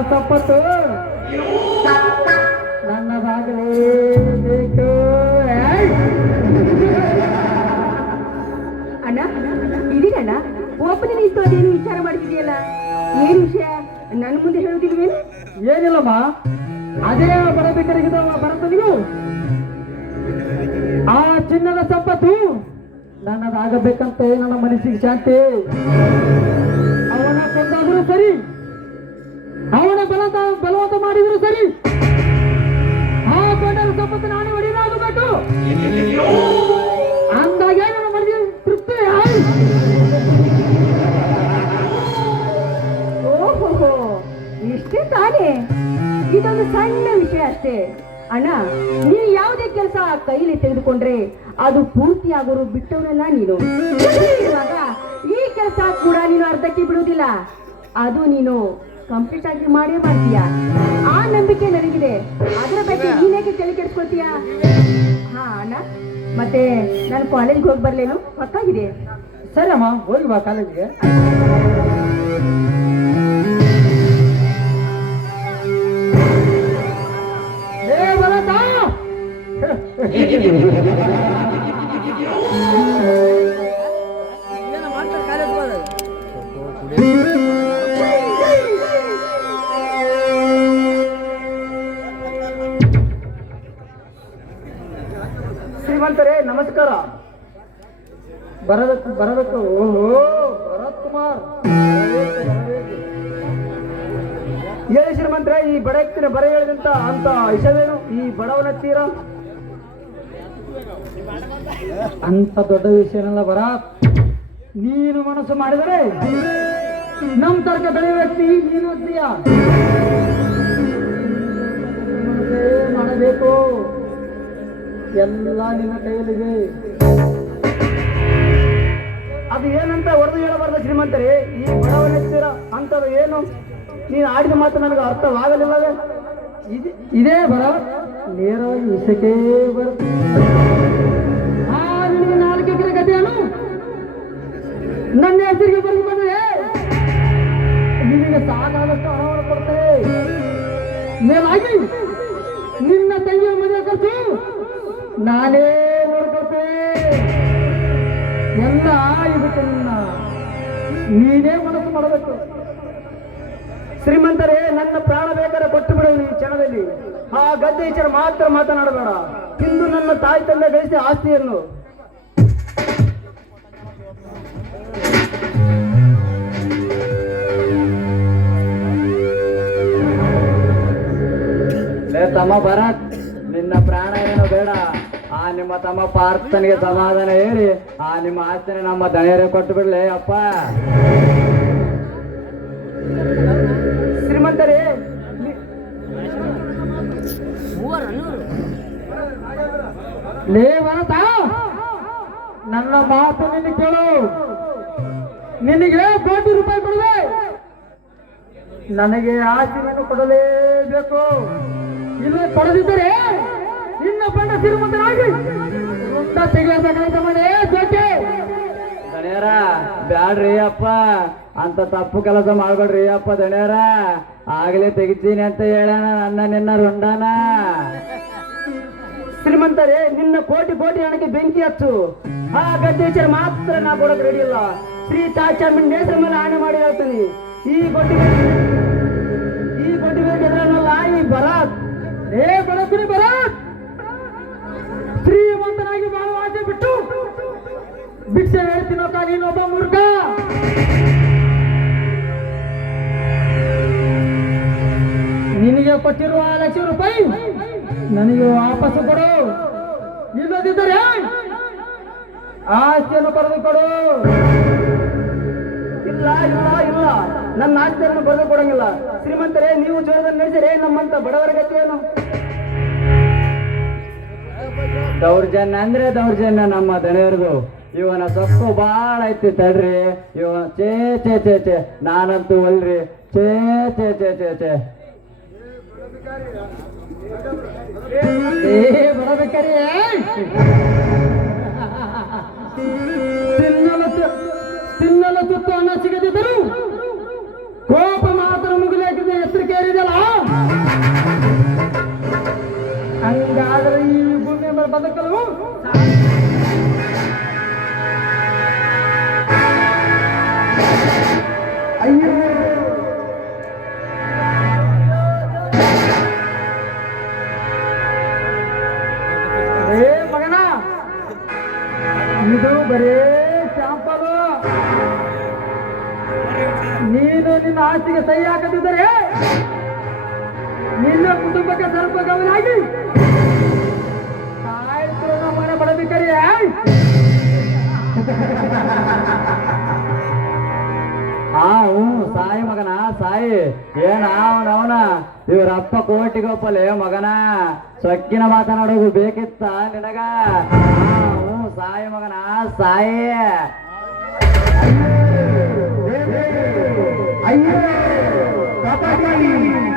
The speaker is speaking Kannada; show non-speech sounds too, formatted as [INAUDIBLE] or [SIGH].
ಭಂಡಾರ ನನ್ನ ನನ್ನದಾಗಲೇ ಬೇಕು! ಅಣ್ಣ ಇದೀಗಣ್ಣ ಓಪನಿಂಗ್ ಇತ್ತು, ಅದೇನು ವಿಚಾರ ಮಾಡ್ತಿದೆಯಲ್ಲ ಏನು ವಿಷಯ? ನನ್ನ ಮುಂದೆ ಹೇಳುದಿಲ್ವೇನು ಏನಿಲ್ಲಮ್ಮ. ಅದೇ ಬರಬೇಕಾಗಿದ್ದ ಭರತನಿಗೂ ಆ ಚಿನ್ನದ ಸಂಪತ್ತು ನನ್ನದಾಗಬೇಕಂತ ನನ್ನ ಮನಸ್ಸಿಗೆ ಶಾಂತಿ. ಅವನ ಕೊಂದಾದರೂ ಸರಿ. ಅವನ ಬಲ ಬಲವಂತ ಮಾಡಿದ್ರು ಸರಿ. ಆ ಕೊಂಡರ ಸಂಪತ್ತು ನಾನೇ ಬೇಕು ಅಂದಾಗ ನನ್ನ ಮನಸ್ಸಿಗೆ ತೃಪ್ತಿ. ಓಹೋ ಇಷ್ಟೇ ತಾನೇ. ಇದೊಂದು ಸಣ್ಣ ವಿಷಯ ಅಷ್ಟೇ. ಅಣ್ಣ ನೀನು ಯಾವುದೇ ಕೆಲಸ ಕೈಲಿ ತೆಗೆದುಕೊಂಡ್ರೆ ಅದು ಪೂರ್ತಿ ಆಗೋರು ಬಿಟ್ಟವನಲ್ಲ ನೀನು ಈ ಕೆಲಸ ಕೂಡ ನೀನು ಅರ್ಧಕ್ಕೆ ಬಿಡುವುದಿಲ್ಲ. ಅದು ನೀನು ಕಂಪ್ಲೀಟ್ ಆಗಿ ಮಾಡೇ ಮಾಡ್ತೀಯಾ? ಆ ನಂಬಿಕೆ ನನಗಿದೆ. ಅದರ ಬಗ್ಗೆ ನೀನೇಕೆ ತಲೆ ಕೆಡ್ಸ್ಕೊತೀಯ ಹಾ ಅಣ್ಣ. ಮತ್ತೆ ನಾನು ಕಾಲೇಜ್ಗೆ ಹೋಗಿ ಬರ್ಲೇನು? ಹೊತ್ತಾಗಿದೆ ಸರಿ ಅಮ್ಮ ಹೋಗಿ ಬಾ ಕಾಲೇಜಿಗೆ. ಏ ಭರತ [LAUGHS] ಶ್ರೀಮಂತರೇ ನಮಸ್ಕಾರ. ಬರಬೇಕು ಬರಬೇಕು. ಓಹೋ, ಭರತ್ ಕುಮಾರ್. ಹೇಳಿ ಶ್ರೀಮಂತ್ರ ಈ ಬಡಕ್ತಿನ ಬರ ಹೇಳಿದಂತ ಅಂತ ವಿಷಯವೇನು ಈ ಬಡವನ ತೀರ. ಅಂತ ದೊಡ್ಡ ವಿಷಯನಲ್ಲ ಬರ ನೀನು ಮನಸ್ಸು ಮಾಡಿದರೆ ನಮ್ ತರ್ಕ ಬೆಳೆ ವ್ಯಕ್ತಿ ನೀನು ಮಾಡಬೇಕು. ಎಲ್ಲ ನಿನ್ನ ಕೈಯಲ್ಲಿದೆ. ಅದು ಏನಂತ ಹೊರದು ಹೇಳಬಾರ್ದು ಶ್ರೀಮಂತರೇ. ಈ ಬಡವನೆತ್ತಿರ ಅಂತದು ಏನು? ನೀನು ಆಡಿದ ಮಾತು ನನಗೆ ಅರ್ಥವಾಗಲಿಲ್ಲವೇ? ಇದ್- ಇದೇ ಬರ? ನೇರವಾಗಿ ವಿಷಯಕ್ಕೆ ಬರುತ್ತೆ ಆ, ನಿನಗೆ ನಾಲ್ಕು ಎಕರೆ ಗದ್ದೆಯನ್ನು ನನ್ನ ಹೆಸರಿಗೆ ಬರೆದು ಬಂದರೆ? ನಿನಗೆ ಸಾಕಾದಷ್ಟು ಹಣವನ್ನು ಕೊಡ್ತೇವೆ ಮೇಲಾಗಿ ನಿನ್ನ ತಂಗಿಯ ಮದುವೆ ಖರ್ಚು ನಾನೇ ನೋಡ್ಕೊತೆ ಎಲ್ಲ ಇದನ್ನ ನೀನೇ ಮನಸ್ಸು ಮಾಡಬೇಕು. ಶ್ರೀಮಂತರೇ, ನನ್ನ ಪ್ರಾಣ ಬೇಕಾದ್ರೆ ಕೊಟ್ಟು ಬಿಡು ಈ ಕ್ಷಣದಲ್ಲಿ. ಆ ಗದ್ದೆ ಮಾತ್ರ ಮಾತನಾಡಬೇಡ. ಇಂದು ನನ್ನ ತಾಯಿ ತಂದೆ ಗಳಿಸಿ ಆಸ್ತಿಯನ್ನು. ತಮ್ಮ ಭರತ್ ಆ ನಿಮ್ಮ ತಮ್ಮ ಪಾರ್ಥನಿಗೆ ಸಮಾಧಾನ ಹೇಳಿ, ಆ ನಿಮ್ಮ ಆಸ್ತಿನ ನಮ್ಮ ದಣಿಯರೇ ಕೊಟ್ಟು ಬಿಡ್ಲಿ ಅಪ್ಪ. ಶ್ರೀಮಂತರೇ ಲೇ ನನ್ನ ಮಾತು ನಿನ್ನ ಕೇಳು. ನಿನಗೆ ಕೋಟಿ ರೂಪಾಯಿ ಕೊಡುವೆ. ನನಗೆ ಆಸ್ತಿಯನ್ನು ಕೊಡಲೇಬೇಕು. ಇಲ್ಲ ಕೊಡದಿದ್ದರೆ ನಿನ್ನ ಬಣ್ಣ ಶ್ರೀಮಂತನಾಗಿ ರುಂಡ ತೆಗೆಯಬೇಕಾದ ಮನೆ ಜೊತೆ ದಣಿಯರ ಬ್ಯಾಡ್ರಿ ಅಪ್ಪ. ಅಂತ ತಪ್ಪು ಕೆಲಸ ಮಾಡ್ಬೇಡ್ರಿ ಅಪ್ಪ ದಣ್ಯರ. ಆಗ್ಲೇ ತೆಗಿತೀನಿ ಅಂತ ಹೇಳೋಣ ನನ್ನ ನಿನ್ನ ರುಂಡನ. ಶ್ರೀಮಂತರೇ ನಿನ್ನ ಕೋಟಿ ಕೋಟಿ ಹಣಕ್ಕೆ ಬೆಂಕಿ ಹಚ್ಚು. ಆ ಗದ್ದೇಶ್ವರ ಮಾತ್ರ ನಾ ಕೊಡಕ್ ರೆಡಿ ಇಲ್ಲ. ಶ್ರೀ ತಾಚಾಮುಂಡೇಶ್ವರ ಮೇಲೆ ಆಣೆ ಮಾಡಿ ಹೇಳ್ತೀನಿ. ಈ ಕೊಟ್ಟಿಗೆ ಹೇಳ್ತೀನಪ್ಪ ನೀನೊಬ್ಬ ಮೂರ್ಖ ನಿನಗೆ ಕೊಟ್ಟಿರುವ ಲಕ್ಷ ರೂಪಾಯಿ ನನಗೆ ವಾಪಸ್ ಕೊಡು. ಇಲ್ಲದಿದ್ದರೆ ಆಸ್ತಿಯನ್ನು ಬರೆದು ಕೊಡು ಇಲ್ಲ ಇಲ್ಲ ಇಲ್ಲ. ನನ್ನ ಆಸ್ತಿಯನ್ನು ಬರೆದು ಕೊಡಂಗಿಲ್ಲ ಶ್ರೀಮಂತರೇ, ನೀವು ಜೋರದಲ್ಲಿ ನಡೆಸಿರೆ ನಮ್ಮಂತ ಬಡವರ ಗತಿ ದೌರ್ಜನ್ಯ ಅಂದ್ರೆ ದೌರ್ಜನ್ಯ ನಮ್ಮ ದಣಿಯರ್ದು ಇವನ ಸೊಕ್ಕು ಬಾಳ ಐತಿ ತಡ್ರಿ. ಇವ ಚೇ ಚೇ ಚೇ ಚೇ ನಾನಂತೂ ಅಲ್ರಿ. ಚೇ ಚೇ ಚೇ ಚೇ ಚೇ ಬರಬೇಕಾರಿ ತಿನ್ನಲು ತುತ್ತು ಅನ್ನ ಸಿಗದಿದ್ದರು ಕೋಪ ಮಾತ್ರ ಮುಗಿಲಾಕಿದ ಹೆಸರು ಕೇರಿದಲ್ಲ ಹಂಗಾದ್ರೆ ಈ ಭೂಮಿ ಮೇಲೆ ಬದುಕಲು ನಿನ್ನ ಆಸ್ತಿಗೆ ಸಹಿ ಹಾಕದಿದ್ದರೆ ನಿನ್ನ ಕುಟುಂಬಕ್ಕೆ ಸ್ವಲ್ಪ ಗಮನ ಆಗಿ ಆಯ್ತು ನಮ್ಮನೆ ಬಡಬಿಕರಿ ಆ, ಹ್ಞೂ, ಸಾಯಿ ಮಗನ, ಸಾಯಿ. ಏನ ಅವನವನ ಇವ್ರ ಅಪ್ಪ ಕೋಟಿಗೊಪ್ಪಲೆ, ಮಗನ. ಸೊಕ್ಕಿನ ಮಾತನಾಡೋದು ಬೇಕಿತ್ತ ನಿನಗ? ಹ್ಞೂ, ಸಾಯಿ ಮಗನ, ಸಾಯಿ. Ayo, kapan ini?